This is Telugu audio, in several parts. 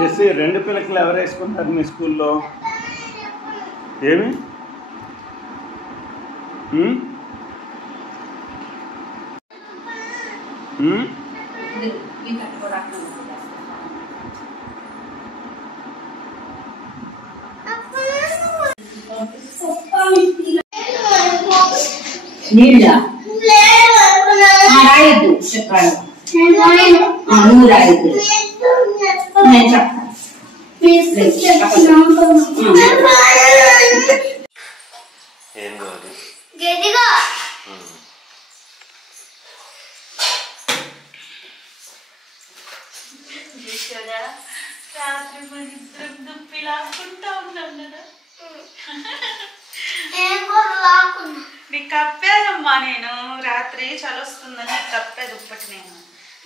జెస్సీ రెండు పిలకలు ఎవరు వేసుకుంటారు మీ స్కూల్లో? ఏమి నీళ్ళ రాయద్దు చెప్పాడు నువ్వు రాయద్దు నేను చెప్తాను. రాత్రి మన ఇద్దరం దుప్పి లాక్కుంటా ఉన్నాం కదా. నీకు కప్పేదమ్మా నేను రాత్రి చలొస్తుందని కప్పే దుప్పటి నేను.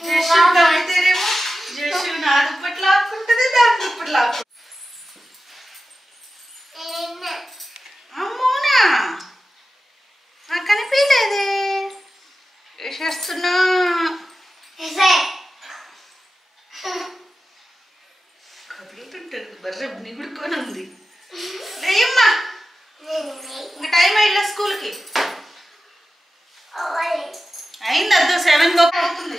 జషు కప్పితేనేమో జషు నా దుప్పటి లాక్కుంటుంది, దాని దుప్పటి లాక్కుంటుంది. అమ్మోనా నాకు కనిపించలేదే. వేసేస్తున్నా కదులుతుంటుంది బర్రె నిగుడుకొని ఉంది. లేమ్మా ఇంకా టైం అయ్యిలా స్కూల్కి అయింది. అద్దు 7 అవుతుంది.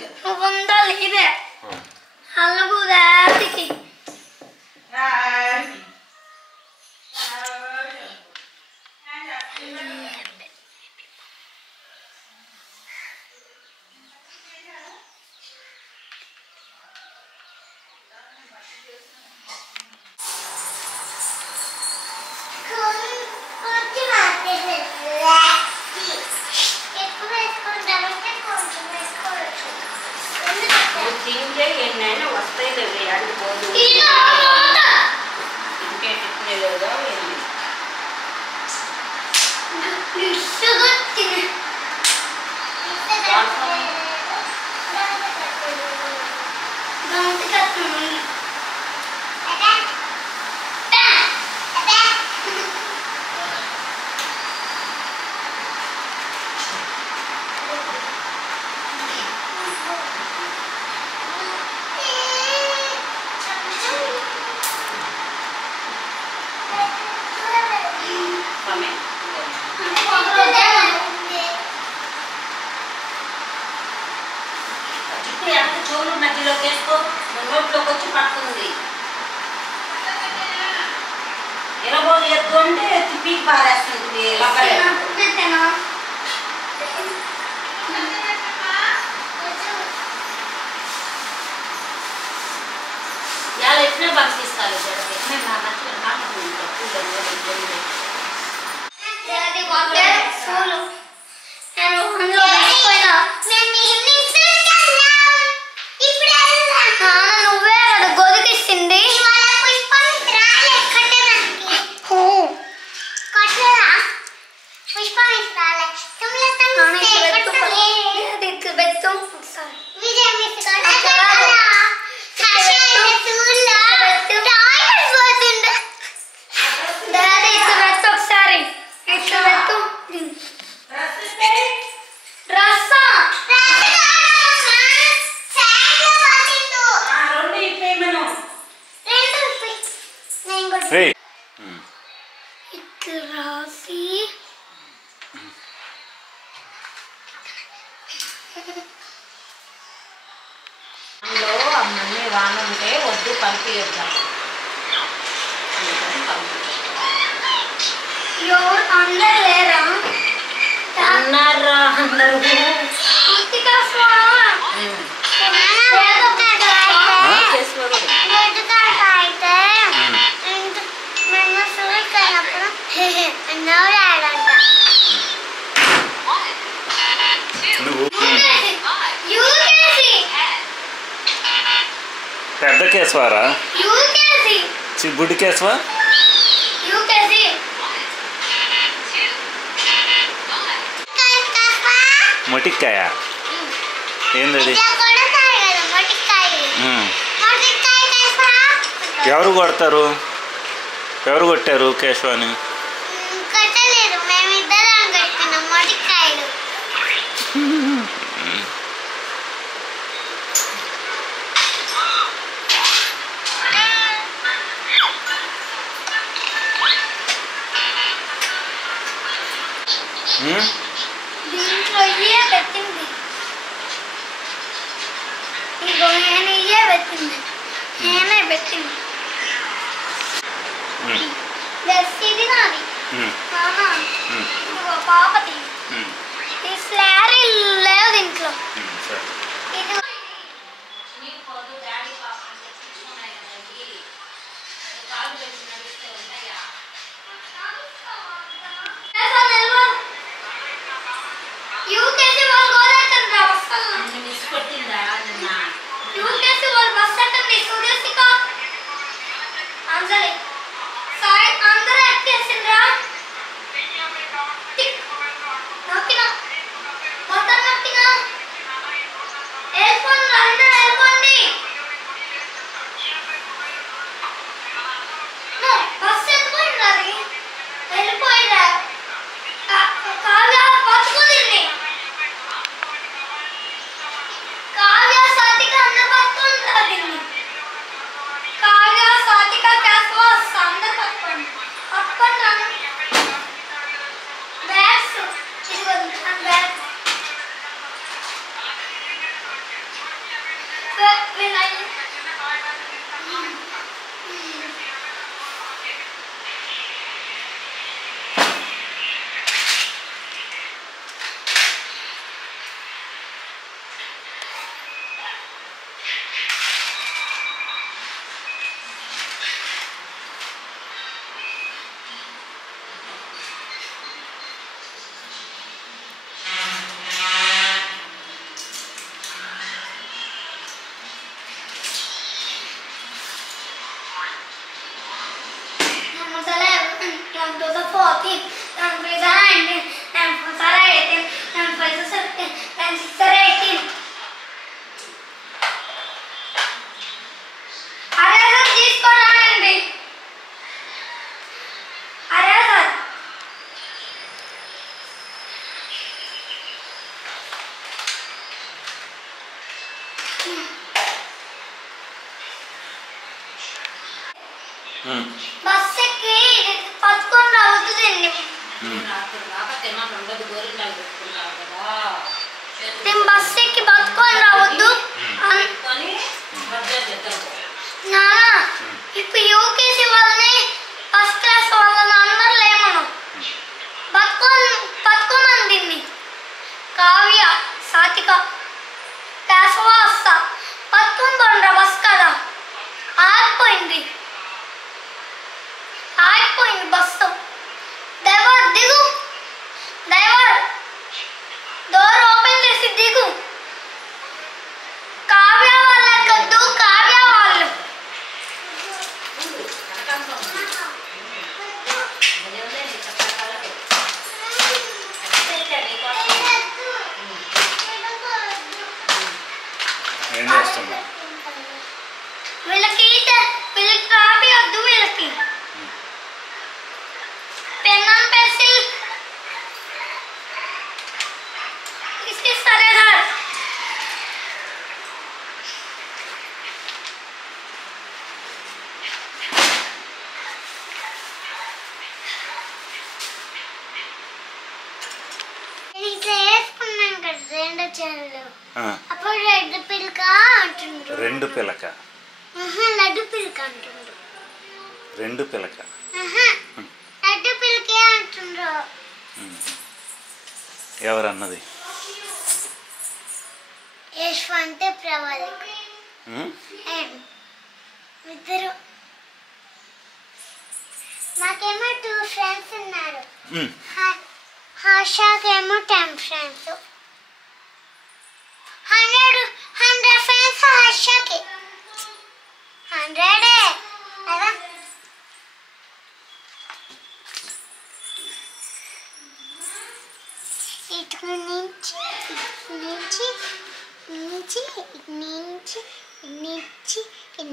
వస్తాయి అడిగిపోదు ఇంకేదో చోలు నదిలోకి వేసుకో, నోట్లోకి వచ్చి పడుతుంది. ఎరబోలు ఎత్తు అంటే పీక్ పారేస్తుంది. ఇవాళ ఎట్నే పంపిస్తాను ఎట్నే నా నచ్చిన నువ్వే కదా గొదికిస్తుంది. అందులో అన్నీ వాన ఉంటే వద్దు పంపించద్దాం. అందరు లేరా? అన్నారా అందరూ పెద్ద కేశవారా? బుడ్డి కేశవా? మొటిక్కాయ ఏందది? ఎవరు కొడతారు? ఎవరు కొట్టారు కేశవాని? దీంట్లో ఇయ్యే పెట్టింది. ఇగో నేను ఇయ్యే పెట్టింది. నేనే పెట్టింది. డ్రెస్ ఇది నాది. ఇదిగో పాపది. ఈ స్లారీ లేదు దీంట్లో. ఇది యూకేసీ వాళ్ళు గోదెట్టండి వస్తాను. యూకేసీ వాళ్ళు బస్ ఎట్టండి. సూర్యసిక అంజలి సాయి అందరూ ఎక్కేసిండ్రా. నొక్కినా మొత్తం నొక్కినా వెళ్ళిపోండి. అందరూ వెళ్ళిపోండి. బస్సు వెళ్ళిపోయింది. అది వెళ్ళిపోయిందా? కావ్య పట్టుకుంది. కావ్య సాతిక అందరు పట్టుకుంటారు. కావ్య సాతిక క్యాస్వాస్ అందరు పట్టుకోండి. పట్టుకుంటాను. బ్యాగ్స్ ఇదిగోండి. బ్యాగ్స్ బస్ ఎక్కి పట్టుకొని రావద్దండి. నేను బస్ ఎక్కి పట్టుకొని రావద్దు. నానా ఇప్పుడు యూకేసీ వాళ్ళని ఫస్ట్ క్లాస్ వాళ్ళని అందరూ లేమను పట్టుకోమని దీన్ని. కావ్య సాతిక క్యాస్వా వస్తా పట్టుకొని పోండ్రా. బస్ కదా ఆగిపోయింది. బస్సు డ్రైవర్ దిగు. డ్రైవర్ డోర్ ఓపెన్ చేసి దిగు. కావ్య వాళ్ళ కద్దు. కావ్య వాళ్ళు ఏం చేస్తున్నా? వీళ్ళకి కావ్య వద్దు. వీళ్ళకి पेन और पेंसिल इसके सारे हार అప్పుడు రెడ్ పిల్క అంటుండ్రు. రెండు పిలక. లడ్డు పిల్క అంటుండ్రు. రెండు పిలక. లడ్డు పిల్కే అంటుండ్రు. ఎవరన్నది? యశ్వంత్ ప్రవళిక ఇద్దరు. నాకేమో 2 ఫ్రెండ్స్ ఉన్నారు. హర్షకేమో 10 ఫ్రెండ్స్. 100 ఫ్రెండ్స్ హర్షకి. 100 కదా. ఇటు నుంచి నుంచి నుంచి నుంచి నుంచి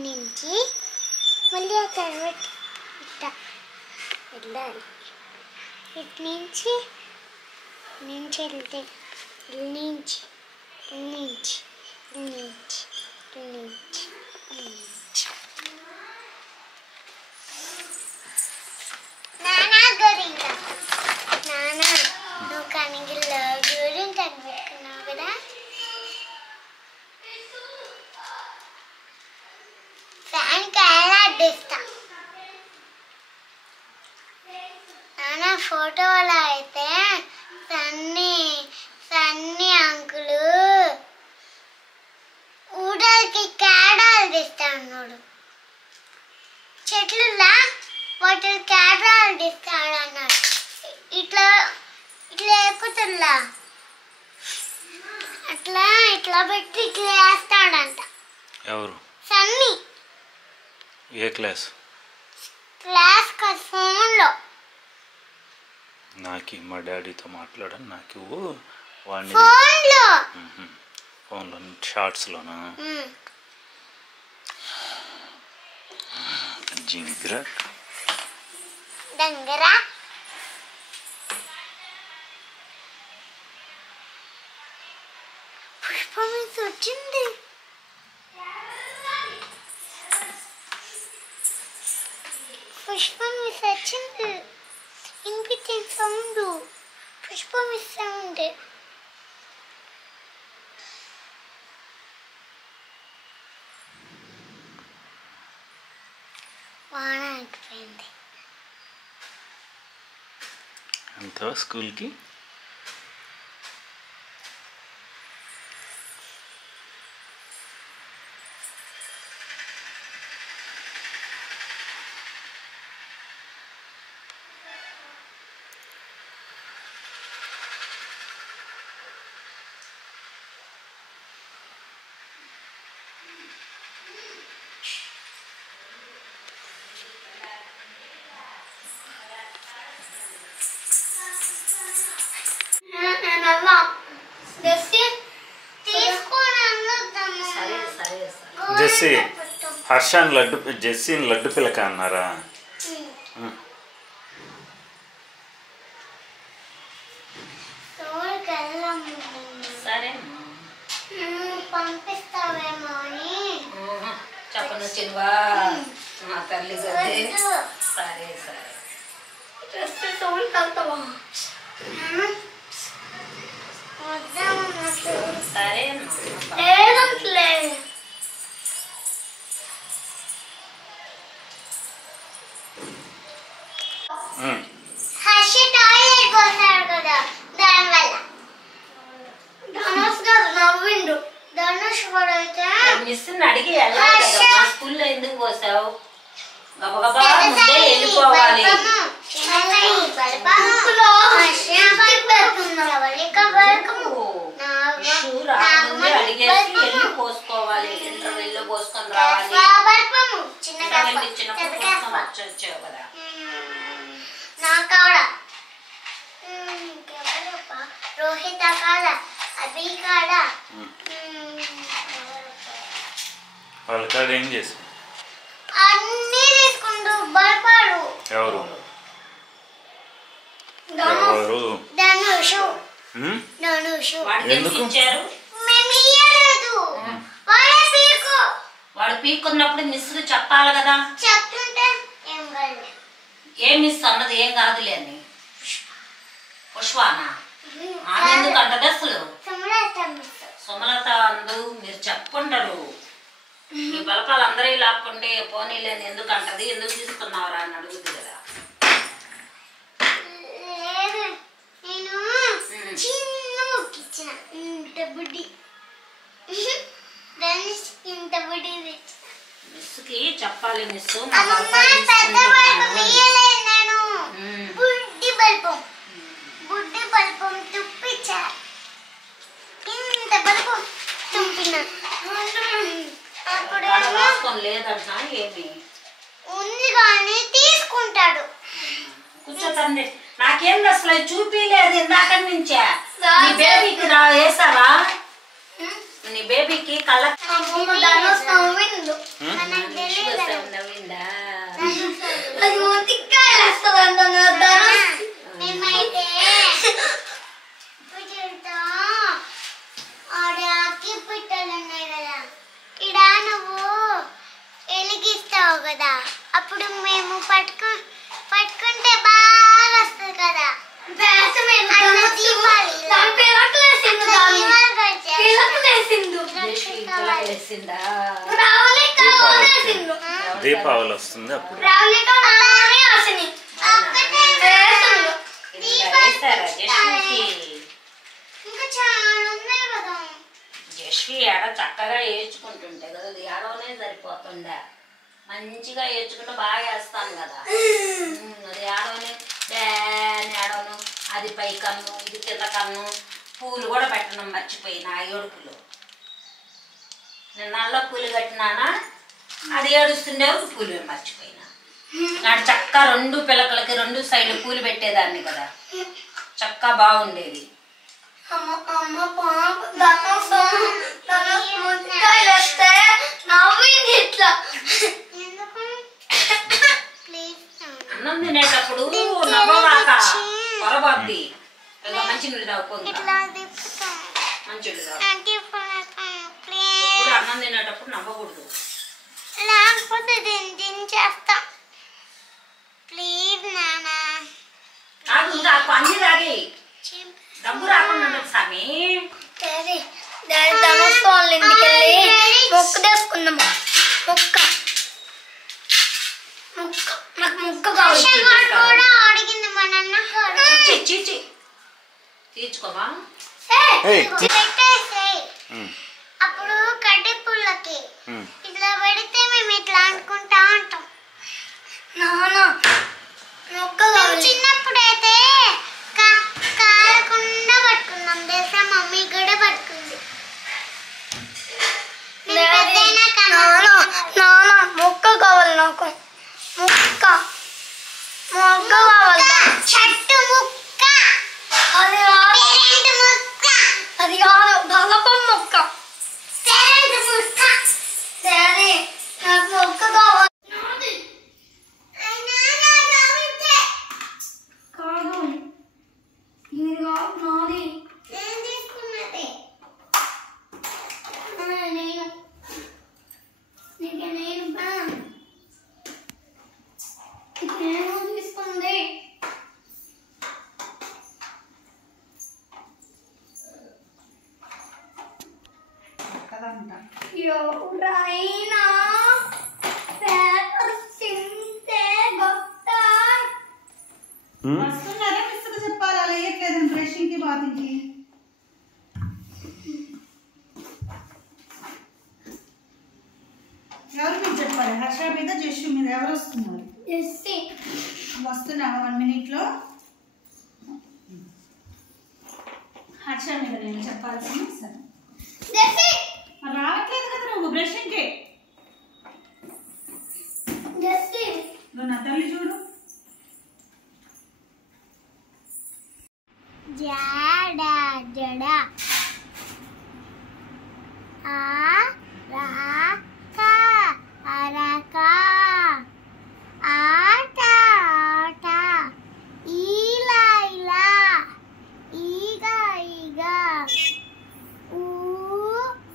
నుంచి మళ్ళీ ఆ తర్వాత ఇట్లా వెళ్ళాలి. ఇటు నుంచి నుంచి వెళ్తే నుంచి నుంచి నుంచి నుంచి నానా గోరింక నానా నువ్వు కనిగిల్లో గోరింక తీస్తా. నాన్న ఫోటోలో అయితే సన్నీ అంకులు ఊడలకి కేడాలు తీస్తాడు. చెట్లులా వాటి కేడాలు తీస్తాడు అన్నాడు. ఇట్లా ఎక్కుతుల్లా ఇట్లా పెట్టి ఇట్లా వేస్తాడంట. ఎవరు? సన్నీ. ఏ క్లాస్? క్లాస్ కాదు, ఫోన్లో. నాకు మా డాడీతో మాట్లాడాను. నాకు వాడిని ఫోన్లో షార్ట్స్లోనా? జింగ్రా దగ్గర పుష్పం వచ్చింది. పుష్పం వచ్చింది. ఇన్విటింగ్ సౌండ్. పుష్పం సౌండ్. వాన అయిపోయింది. ఎంత స్కూల్కి? జెస్సీ హర్షాన్ జెస్సీని లడ్డు పిల్లక అన్నారా? పంపిస్తావేమో అని చెప్పను చిన్వా మా తల్లి సరే సరే సరే హర్ష టాయిలెట్ పోతాడు కదా, దానివల్ల. ధనుష్ గారు నవ్విండు. ధనుష్ కూడా అయితే మిస్ని అడిగి వెళ్ళాలి కదా, మా స్కూల్లో ఎందుకు పోసావు? గబగబా ముందే వెళ్ళిపోవాలి. అడిగేసి వెళ్ళి పోసుకోవాలి. ఇంటర్వెల్ లో పోసుకొని రావాలి. చిన్న పోసుకొని వచ్చావు కదా. రోహిత కాడ, అభి కాడ, వాళ్ళ కాడ ఏం చేసి అన్నీ తీసుకుంటూ భయపడు. ఎవరు? ధనుషు. ఎందుకు మేము ఇయ్యలేదు. వాడు పీక్కున్నప్పుడు మిస్ చెప్పాలి కదా. చెప్తుంటే ఏం కాదు. ఏం మిస్ అన్నది ఏం కాదులే అని. పుష్పానా ఆమె ఎందుకు అంటది అసలు? సుమలత అందు మీరు చెప్పుంటారు. మీ బలపాలు అందరూ లాక్కుంటే పోనీలేని ఎందుకు అంటది, ఎందుకు తీసుకున్నావరా అని అడుగుతుంది కదా. నేను చిన్న ముక్కిచ్చిన ఇంత బుడ్డి, ఇంత బుడ్డి మిస్కి చెప్పాలి. మిస్ నేను బుడ్డి బల్పం తుప్పించా. ఇంత బల్పం తుంపిన. రాసుకొని లేదంటా ఏమి ఉంది కానీ తీసుకుంటాడు. కూర్చోతండి. నాకేం అసలు చూపిలేదు ఇందాక నుంచే. నీ బేబీకి వేసావా? నీ బేబీకి కళ్ళ నవ్విందా? మేమైతే ఆడకి పిట్టలు ఉన్నాయి కదా, ఇడ నువ్వు వెలిగిస్తావు కదా, అప్పుడు మేము పట్టుకుంటే బాగా వస్తుంది కదా. దీపావళి వస్తుంది అప్పుడు. జస్వి ఏడ చక్కగా ఏడ్చుకుంటుంటే కదా, అది ఏడవనే సరిపోతుండే. మంచిగా ఏడ్చుకుంటే బాగా వేస్తాను కదా, అది ఏడవనే ఏడవను. అది పై కన్ను, ఇది కింద కన్ను. పూలు కూడా పెట్టడం మర్చిపోయినా ఆ ఏడుపులు. నేను నల్ల పూలు కట్టినానా, అది ఏడుస్తుండేవారు పూలు మర్చిపోయినా. నాడు చక్క 2 పిల్లకలకి 2 సైడ్లు పూలు పెట్టేదాన్ని కదా, చక్క బాగుండేది. అన్నం తినేటప్పుడు నవ్వవాక పొరబద్ది. మంచి నీళ్ళు తాగుకుంది, మంచి నీళ్ళు తాగు. ఎప్పుడు అన్నం తినేటప్పుడు నవ్వకూడదు. లేకపోతే దించేస్తా ప్లీజ్ నానా. కాదు ఇంకా అన్ని తాగి డబ్బు రాకుండా స్వామి. ధనోత్సవాల ఇంటికి వెళ్ళి మొక్క తీసుకున్నాము. మొక్క నాకు మొక్క కూడా అడిగింది మా నాన్న. తీర్చుకోవా అప్పుడు కడ్డీ పుల్లకి ఇట్లా పెడితే మేము ఇట్లా అనుకుంటా ఉంటాం. చిన్నప్పుడైతే కాలకుండా పట్టుకున్నాం తెలుసా, మమ్మీ కూడా పట్టుకుంది. మొక్క కావాలి నాకు, మొక్క కావాలి. చెట్టు ముక్క, అది ముక్క, అది కాదు గలపం మొక్క, ముక్క. సరే నాకు మొక్క కావాలి. కాదు ఇది కాదు నాది. నేను తీసుకుంది. ఎవరైనా పేపర్ చింతే గొప్ప వస్తున్నారా మిస్కి చెప్పాలి, అలా వేయట్లేదని బ్రషింగ్కి బాతింగ్కి. ఎవరు మీరు చెప్పాలి, హర్ష మీద జస్సు మీద ఎవరు వస్తున్నారు? వస్తున్నావా 1 మినిట్లో? హర్ష మీద నేను చెప్పాల్సింది. సరే రావట్లేదు కదా నువ్వు బ్రషింగ్కి. నువ్వు నా తల్లి చూడు. జడా జడా ఆ రా కా అరకా ఆట ఆట ఈలా ఇలా ఈగా ఈగా ఊ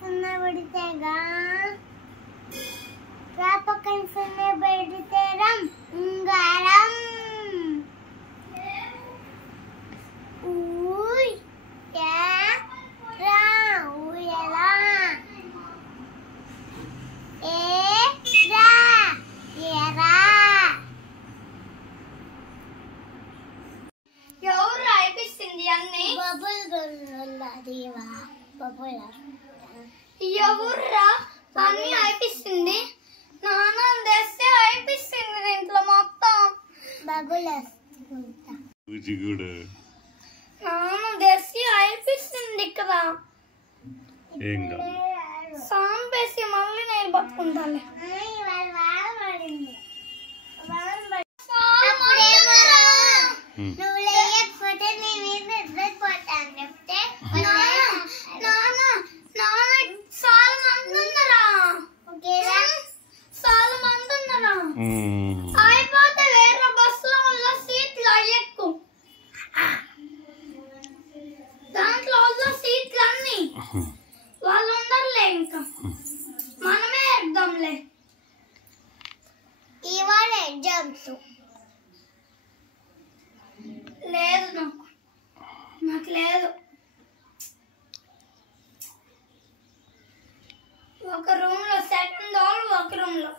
సున్న పడితేగా రా పక్కన సున్న పడితే రం ఉంగారం ఊయ్ యా రా ఊయలా ఏ రా ఏరా. ఎవరు రాయిపిస్తుంది అన్ని? బబుల్ దేవా బబుల్. ఎవర్రా అన్ని అయిపిస్తుంది? నాన్న తెస్తే అయిపిస్తుంది దీంట్లో మొత్తం. బబుల్ నాన్న తెచ్చి అయిపిస్తుంది ఇక్కడ. సాంగ్ వేసి మళ్ళీ నేను పట్టుకుంటాను. నువ్వు లేకపోతే నేను నిద్రపోతాను చెప్తే చాలా మంది ఉన్నారా అయిపోతే వేరే బస్సులో ఉన్న సీట్లు అయ్యకు దాంట్లో ఉన్న సీట్లు అన్ని వాళ్ళు ఉండరులే, ఇంకా మనమే ఎగ్దాంలే. ఇవాళ ఎగ్జామ్స్ లేదు, నాకు లేదు. ఒక రూమ్ లో సెకండ్ హాల్, ఒక రూమ్ లో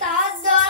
థర్డ్ హాల్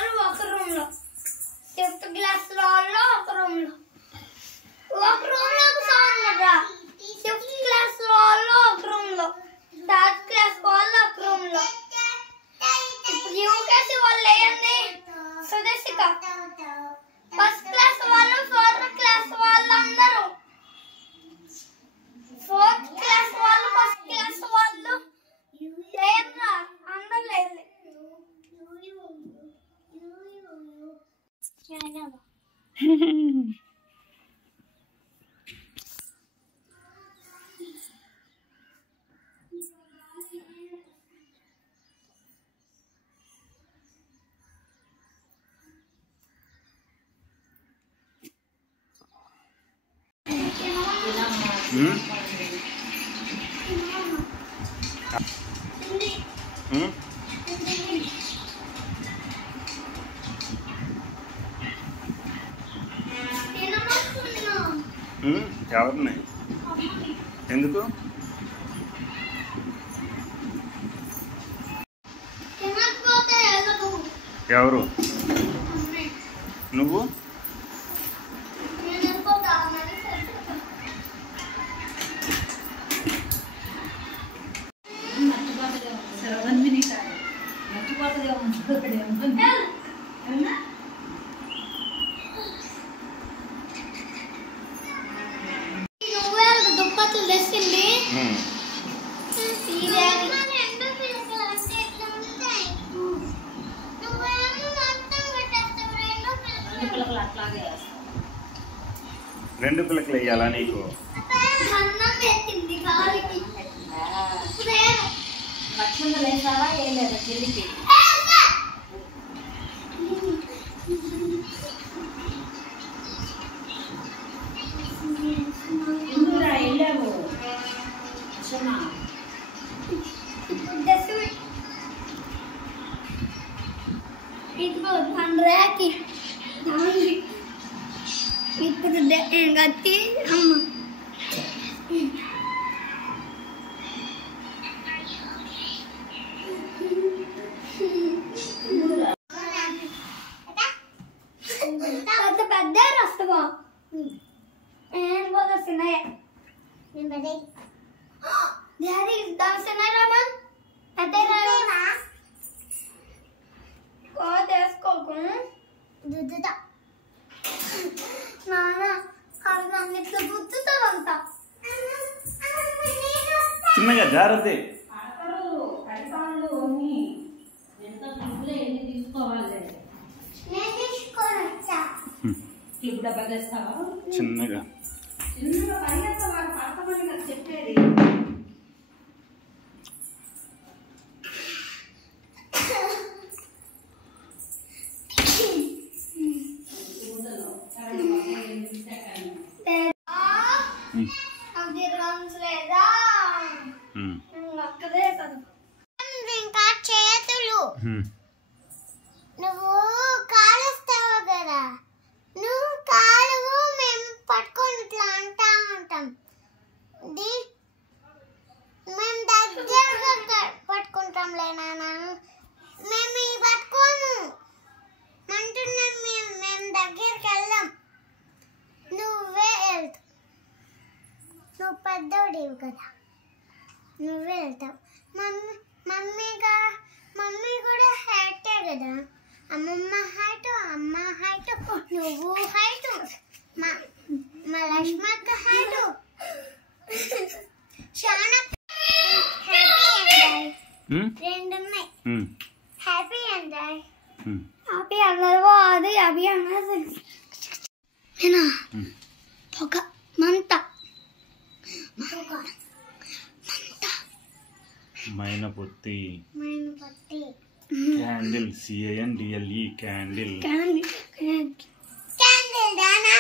ఎవరిని ఎందుకు ఎవరు నువ్వు దుప్పట్లు తెచ్చింది రెండు పిల్లకలు వేయాలా నీకు లక్ష్మణ లేసావా ఏం లేదా చెల్లికి ఎందుకురా వెళ్ళావు ఇప్పుడు గట్టి అమ్మ పెద్ద వస్తావా ఏం పోతున్నాయ డాడీ దాస్తున్నాయి రామన్ పెద్ద తీసుకోకు నాన్న అవి నన్ను ఇట్లా గుర్తుతావంతా చిన్నగా జాగ్రత్త తీసుకోవాలి నేను తీసుకొని వచ్చా ఇప్పుడు డబ్బా తెస్తావా చిన్నగా చిన్నగా పరిగెత్తా వాడు పడతామని నాకు చెప్పేది ఇంకా చేతులు నువ్వు కాలుస్తావు కదా నువ్వు కాలు మేము పట్టుకొని ఇట్లా అంటా ఉంటాం మేము దగ్గరగా పట్టుకుంటాంలే నాన్న మేము ఇవి పట్టుకోము అంటున్నాం మేము దగ్గరికి వెళ్దాం నువ్వే వెళ్తావు నువ్వు పెద్దోడివి కదా నువ్వే వెళ్తావు మమ్మీ కూడా హైటే కదా అమ్మమ్మ హైట్ అమ్మ హైట్ నువ్వు హైట్ మా లక్ష్మక్క హైట్ చాలా రెండు ఉన్నాయి హ్యాపీ ఎంజాయ్ హ్యాపీ అన్నది అది అవి అన్నది ఒక మంట మైనపొత్తి క్యాండిల్ CANDLE క్యాండిల్ క్యాండిల్ దానా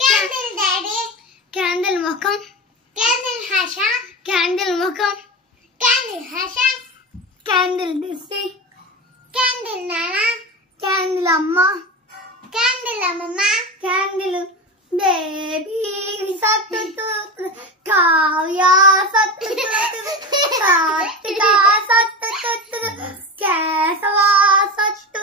క్యాండిల్ డాడీ క్యాండిల్ ముఖం క్యాండిల్ హర్ష క్యాండిల్ ముఖం క్యాండిల్ హర్ష క్యాండిల్ దిసి క్యాండిల్ నానా క్యాండిల్ అమ్మ క్యాండిల్ అమ్మమ్మ క్యాండిల్ బేబీ సత్తు కావ్య సత్తు కార్తిక సత్తు కేశవ సత్తు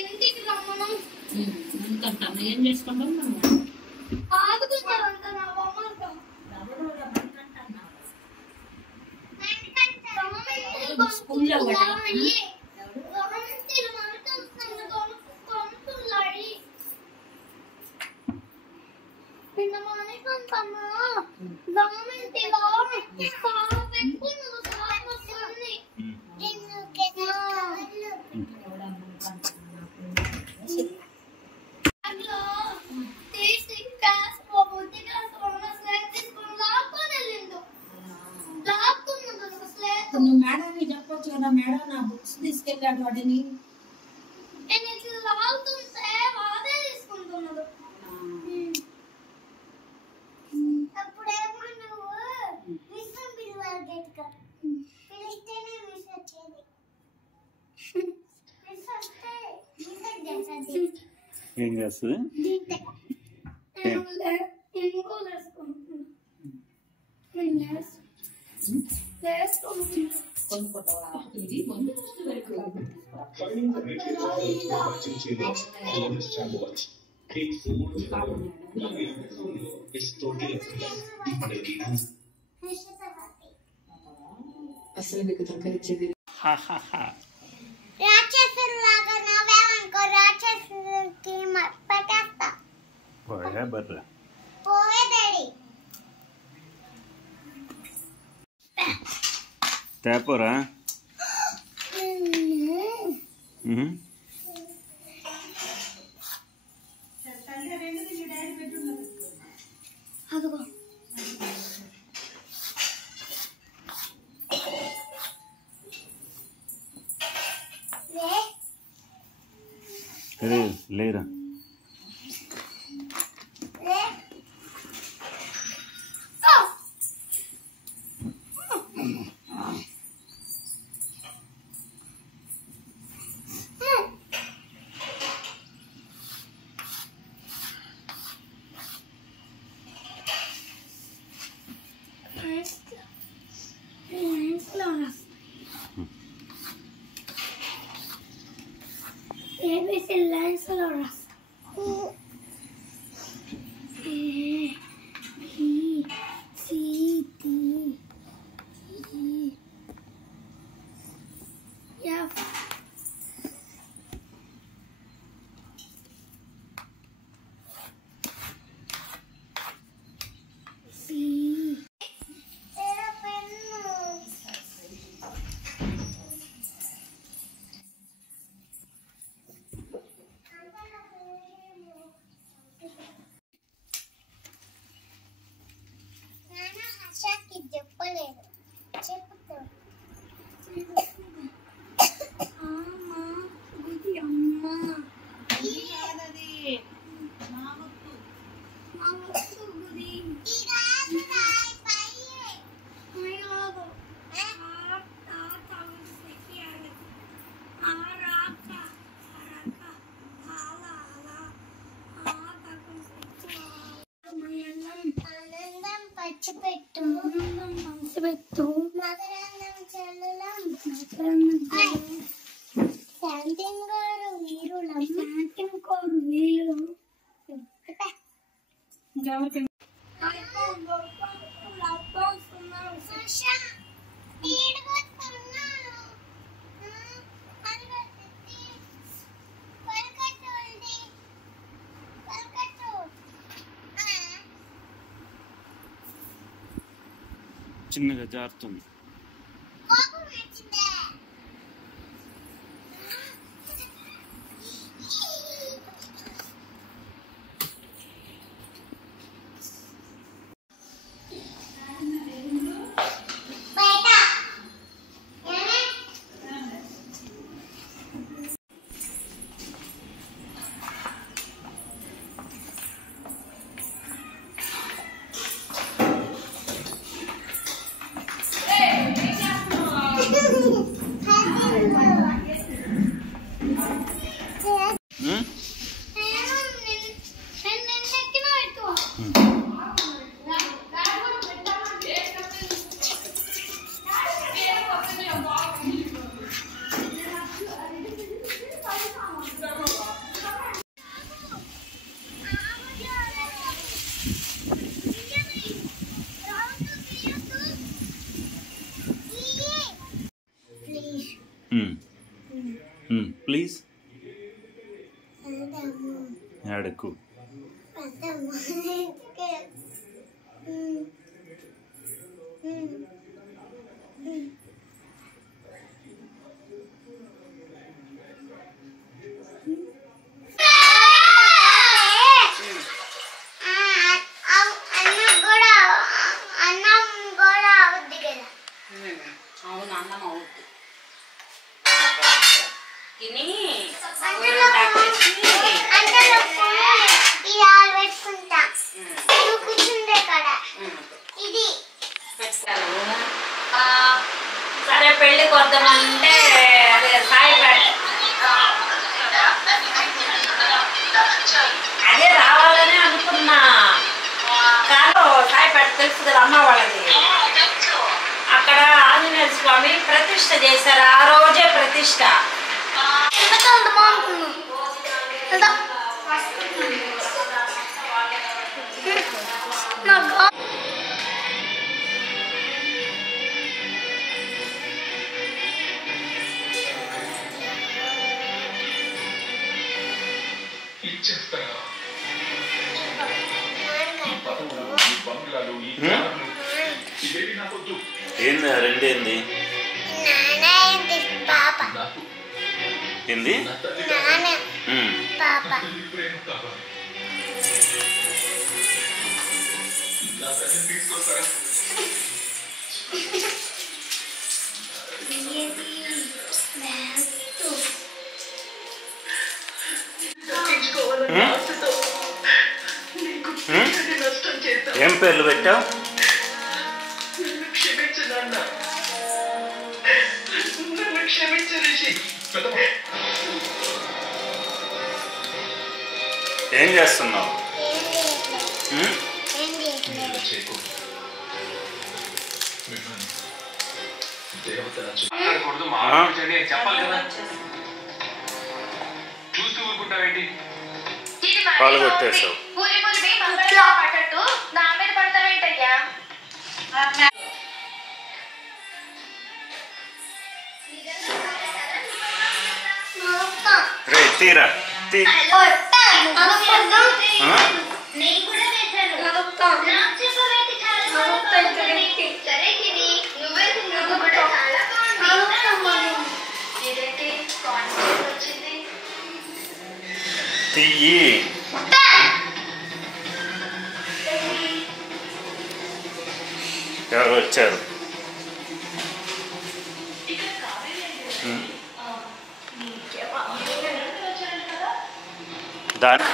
ఇంటికి రమ్మను ఏం చేసుకుంటాం ఆగుతుంటారంట నా బొమ్మలతో స్కూల్లో కూడా అంటారు వాటిని నేను ఇట్లా లాగుతుంటే వాడే తీసుకుంటున్నాడు. అప్పుడేమో నువ్వు మిషన్ పిలవాలి గట్టిగా పిలిస్తేనే మిస్ వచ్చేది. మిస్ వస్తే మిస్ చేస్తుంది. ఏం చేస్తుంది? రాక్షసులాగా నవ్వేమనుకో రాక్షసులకి పట్టేస్తా. పోయా బర్రా. పోయే డాడీ తేపోరా. అదిగో లేరా. ABC Lanceloras. A B C D E F C. చెప్పలేదు చెప్పుకో. ఆనందం పచ్చిపెట్టు పంచిపెట్టు మకరందం చల్లులం శాంతింగారు వీరులం శాంతింకోరు వీరులం. చిన్నగా జారుతుంది. ప్లీజ్ అడుగు. అవును అన్నం అవుతుంది. తిని అందులో ఇది ఆలు పెట్టుకుంటా. నువ్వు కూర్చుండే కాడ ఇది పెట్టాను. సరే పెళ్లి కొద్దామంటే అదే సాయిపేట అదే రావాలని అనుకున్నా. కానీ సాయిపేట తెలుసు కదా అమ్మ వాళ్ళది. అక్కడ ఆంజనేయ స్వామి ప్రతిష్ట చేశారు. ఆ రోజే ప్రతిష్ట. ఏంది రెండేంది పాప ఏంది నాన్న పాప ఏం పేర్లు పెట్టావు? ఏం చేస్తున్నావు? పాలు కొట్టేసావు. రే తీరా తీ. తీయి. ఎవరు వచ్చారు? దాని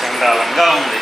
చండాలంగా ఉంది.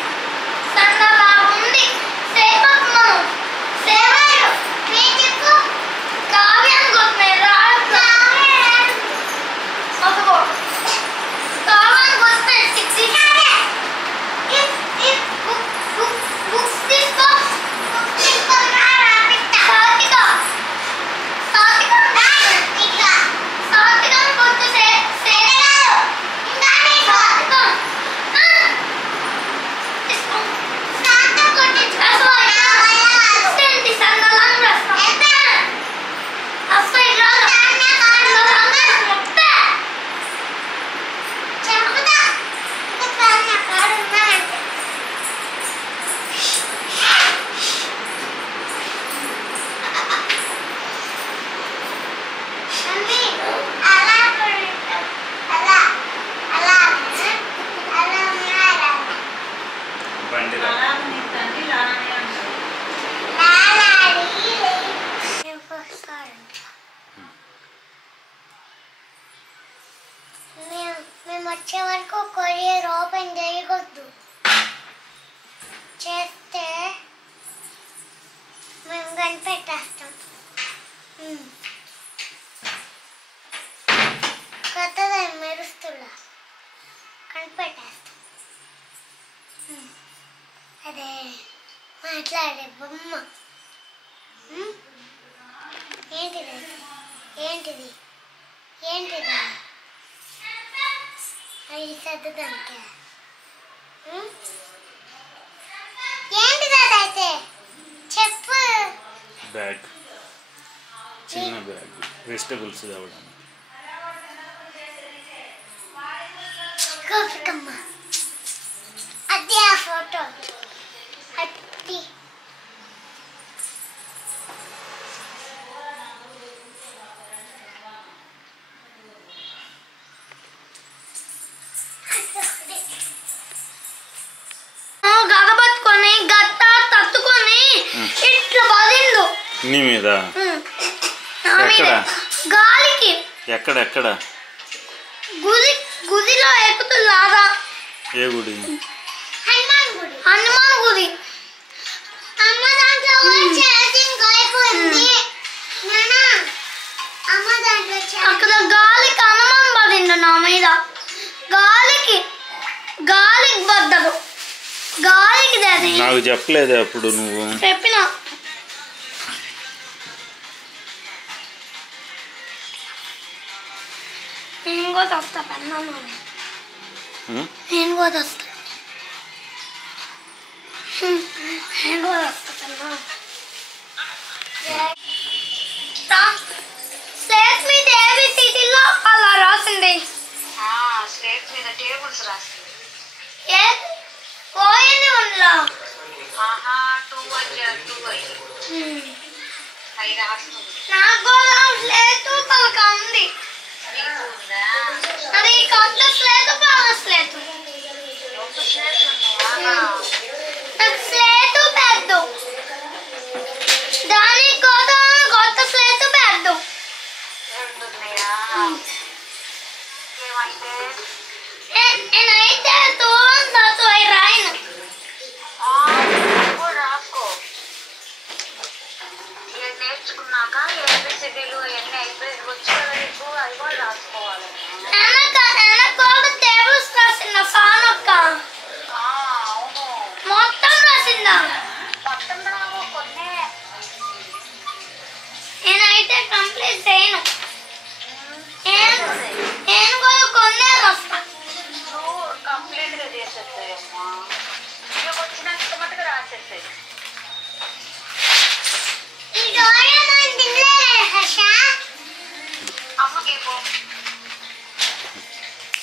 మేము వచ్చే వరకు కొరియర్ ఓపెన్ చేయకూడదు. చేస్తే మేము కనిపెట్టేస్తాం. కొత్తగా మెరుస్తున్నా కనిపెట్టేస్తాం. అదే మాట్లాడే బొమ్మ. ఏంటిది ఏంటిది ఏంటిది అది సర్దుదానికే. ఏంటిది అదైతే చెప్పు. బ్యాగ్, చిన్న బ్యాగ్, వెజిటబుల్స్ తేవడానికి. కోపికమ్మ అది ఆ ఫోటో అది నీ మీద నా మీద ఎక్కడ? గాలికి ఎక్కడెక్కడ? గుదిలో ఎక్కుతున్నారా? ఏ గుడి? హనుమాన్ గుడి. అమ్మ దాంట్లో ఛార్జింగ్ అయిపోయింది. అక్కడ గాలికి హనుమాన్ పడిండు నా మీద. గాలికి పడ్డదు. గాలికి నాకు చెప్పలేదు అప్పుడు నువ్వు. చెప్పిన నేను కూడా వస్తా పెన్నా. నేను కూడా వస్తా. నేను కూడా వస్తా పెన్నా. స్లేట్ మీద ఏబిసిడీలో అలా రాసింది. స్లేట్ మీద టేబుల్స్ రాసింది. పోయింది ఉండలా. 2 అవి రాస్తుంది. నాకు కూడా స్లేట్ పలక ఉంది. అది కొత్త స్లేట్ పాత స్లేట్. నాకు స్లేట్ పెద్ద. దానికి కూడా కొత్త స్లేట్ పెద్ద. నేనైతే దూరం దాచు అవి రాయను. రాసుకో. నేర్చుకున్నాక ఏబిసిడీలు అవన్నీ అయిపోయి వచ్చు కదా నీకు, అవి కూడా రాసుకోవాలి. వెనక టేబుల్స్ రాసిందా సానక్క? అవును, మొత్తం రాసిందా? మొత్తం రావు, కొన్నే. నేనైతే కంప్లీట్ చేయను. నేను కూడా కొన్నే రాస్తా. నువ్వు కంప్లీట్ గా చేసేస్తాయమ్మా. నీకు వచ్చినంత మటుకు రాసేస్తాయి. అమ్మకి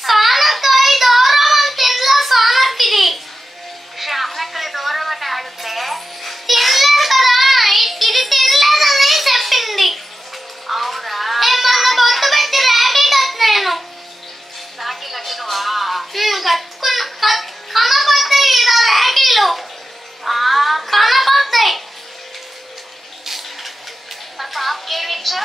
సానక్కాయ దూరం తినలే. సానక్కిది శ్యామలక్కడి దూరం అని అడిగితే తినలేదు కదా. ఇది తినలేదని చెప్పింది. అవునా, నేను మొన్న బొట్టు పెట్టి ర్యాకీ కట్టినాను. రాఖీ కట్టినవా? కనపడతాయి ఇలా ర్యాకీలు కనపడతాయి. మరి పాపకి ఏమి ఇచ్చా?